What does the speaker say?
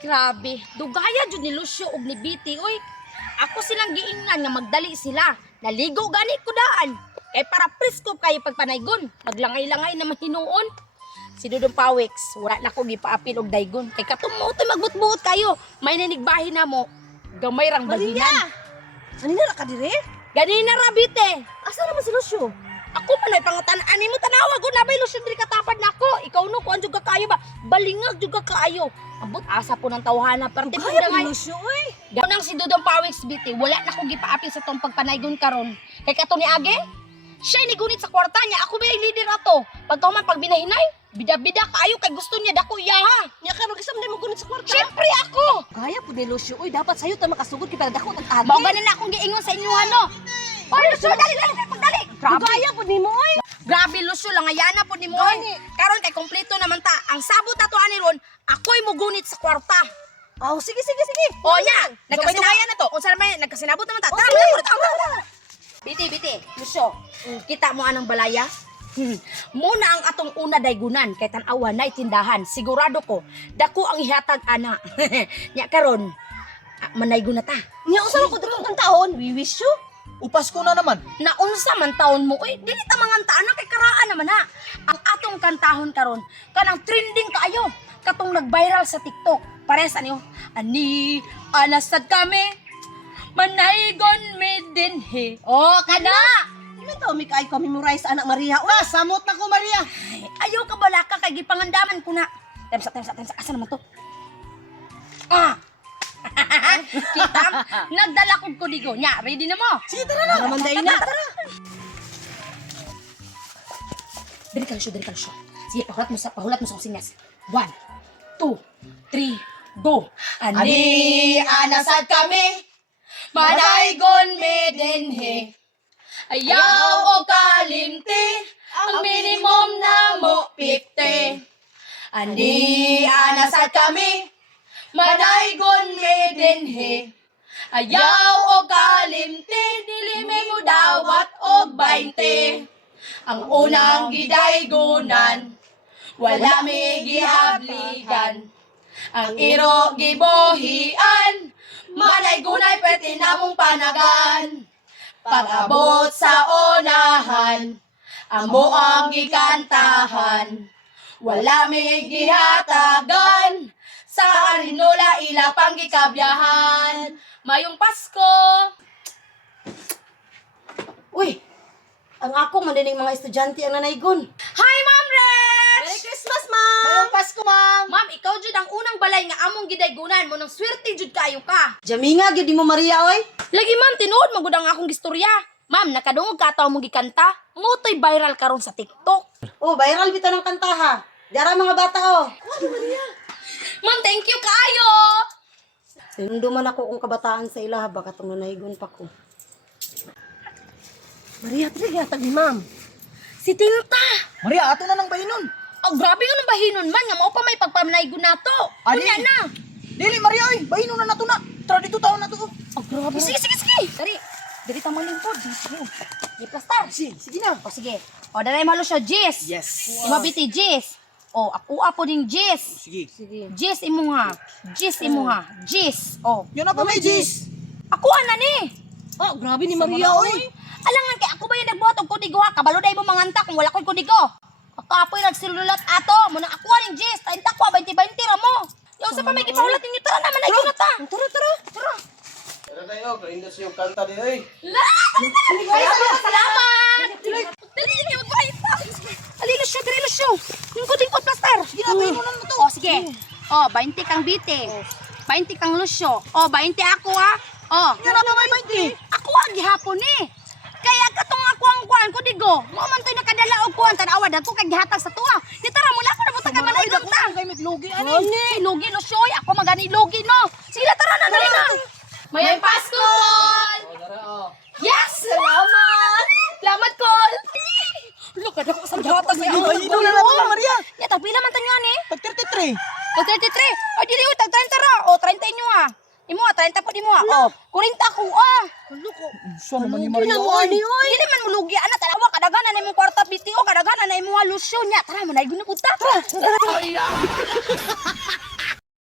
Grabe. Dugaya jud ni Lucio ug ni Biti, oy. Ako silang giingnan nga magdali sila. Naligo gani ko daan. Kay para presko kayo pagpanaygon. Maglangay-langay na mahinuon. Si Dudong Pawex, wala na ko gipaapil og daygon. Kay katumutoy magbutbuot kayo. May nanigbahin na mo. Gamay rang bahinan. Ano na ka dire? Ganina ra Biti. Asa naman si Lucio? Ako man ay pangutan-an mo tanawa ko nabay Lucio diri katapad nako. Ikaw no kuan jud ka kaayo ba? Balingag jud ka kaayo. Ambot asa po ng tawhana parte po Kaya dangay. ni Lucio, oy. Ganang si Dudong Pawex Biti, wala na ko gipaapil sa tong pagpanaygon karon. Kay kato ni Age, siya ni gunit sa kwarta niya. Ako ba yung leader ato? Pagtuman pag binahinay, bida-bida kaayo kay gusto niya dako iya ha. Nya ka mag-isam di mo gunit sa kwarta. Syempre ako. Kaya po ni Lucio, oy. Dapat sayo ta makasugod kita dako tag agi. Mao ganin na akong giingon sa inyo ano. Oy, Lucio, dali. Grabe. Kaya po ni mo, oy. Grabe Lucio, langayana po ni mo. Gani. Karon kay kompleto naman ta. Ang sabot ato ani ron, ako'y mugunit sa kwarta. Oh, sige. O nya, nagkasinaya na to. Unsa naman nagkasinabot naman ta. Tara, tara. Biti, Lucio. Kita mo anang balaya? Muna ang atong una daygunan kay tan-awa na tindahan. Sigurado ko, dako ang ihatag ana. Nya karon, manaygon na ta. Nya usa ko dito kang taon, we wish you. Upas ko na naman. Naunsa man taon mo, oy, dili ta manganta na kay karaan naman ha. Ang atong kantahon karon, kanang trending kaayo, katong nag-viral sa TikTok. Pares ano? Ani, alasad kami. Manaygon mi dinhi. Oh, kana. Ano to, mi kay ko memorize anak Maria, oy. Samot na ko, Maria. Ayaw ka balaka kay gipangandaman ko na. Temsa. Asa naman to? Kita, nagdala kong kudigo. Nya, ready na mo? Sige, tara na. Namanday na. Dali ka, Lucio. Sige, pahulat mo sa kusinyas. 1, 2, 3, go! Ani, anasad kami, manaygon mi dinhi. Ayaw o kalimti, ang minimum na mo 50. Ani, anasad kami, manaygon mi dinhi. Ayaw o kalimti, dilimi mo dawat og 20. Ang unang gidaygunan, wala mi gihabligan. Ang iro gibohian, manaygunay pwede namong panagan. Pag-abot sa unahan, amo ang gikantahan. Wala mi gihatagan, sa arinula ila pang gikabyahan. Mayong Pasko! Uy. Ang ako mandining mga estudyante ang nanaygon. Hi, Ma'am Rex! Merry Christmas, ma'am. Mayong Pasko, ma'am. Ma'am, ikaw jud ang unang balay nga among gidaygunan mo nang swerte jud kayo ka. Jaminga gyud mo Maria, oy. Lagi ma'am, tinuod magud ang akong gistorya. Ma'am, nakadungog ka taw mong gikanta. Mutoy viral karon sa TikTok. Oh, viral bitaw ng kanta ha. Dara mga bata, oh. Ma'am, thank you kayo. Sinundo man ako kung kabataan sa ilaha baka tong nanaygon pa ko. Maria, tiri hatag ni ma'am. Si Tinta. Maria, ato na nang bahinon. Oh, grabe nga nang bahinon man nga mao pa may pagpamanaygon nato. Ali. Kunya na. Dili, Maria, oy. Bahinon na nato na. Tara dito taon na to. Oh, grabe. Sige. Dari. Diri ta manglingkod. Sige. Di plastar. Sige na. O sige. O dara malo siya Jis. Yes. Imo biti Jis. O ako apo ding Jis. Sige. Sige. Jis imo ha. Jis. O. Yun na pa may Jis. Ako ana ni. Oh, grabe ni Sama Maria, na, oy. Alangan kay ako ba yung nagbuhat og kudigo ha? Kabalo day mo manganta kung wala ko'y kudigo. Akapoy nagsilulat ato. Muna ako ning Jis. Tainta ko 20-20 ra mo. Yung sa pa may gipahulat ninyo tara naman ay na ta. Tara. Tara tayo, kaindas yung kanta di, oy. Salamat. Dali kayo magpaita. Alilo siya. Lingkod plaster. Sige na, bahinon na to. O sige. O 20 kang Biti. 20 kang Lucio. O 20 ako ha. O. Yun na pa may 20. Ako ang gihapon ni. Kaya katong ako ang kuan ko digo. Mo man toy nakadala og kuan tan-awa dato kay gihatag sa tuwa. Di tara mula ko na buta ka malay Ay, ta. kay mitlugi, ani. Si Lugi no shoy, ako magani Lugi no. Sige na tara na dali na. Mayang Pasko. Yes, salamat. Salamat kol. Look at ako sa gihatag sa Bahinon na nato, Maria. Ya tag pila man tanyo ani? Tag 33. O 33. O dili o tag 30 ra. O 30 inyo ha. Imo 30 po di mo ha. O 40 ko ah. So naman ni Maria, mo oy. ani, oy. Dili man mulugi ana tanawa kadaghanan na imong kwarta BTO kadaghanan na imong Lucio nya. Tara man ay guna punta. Tara.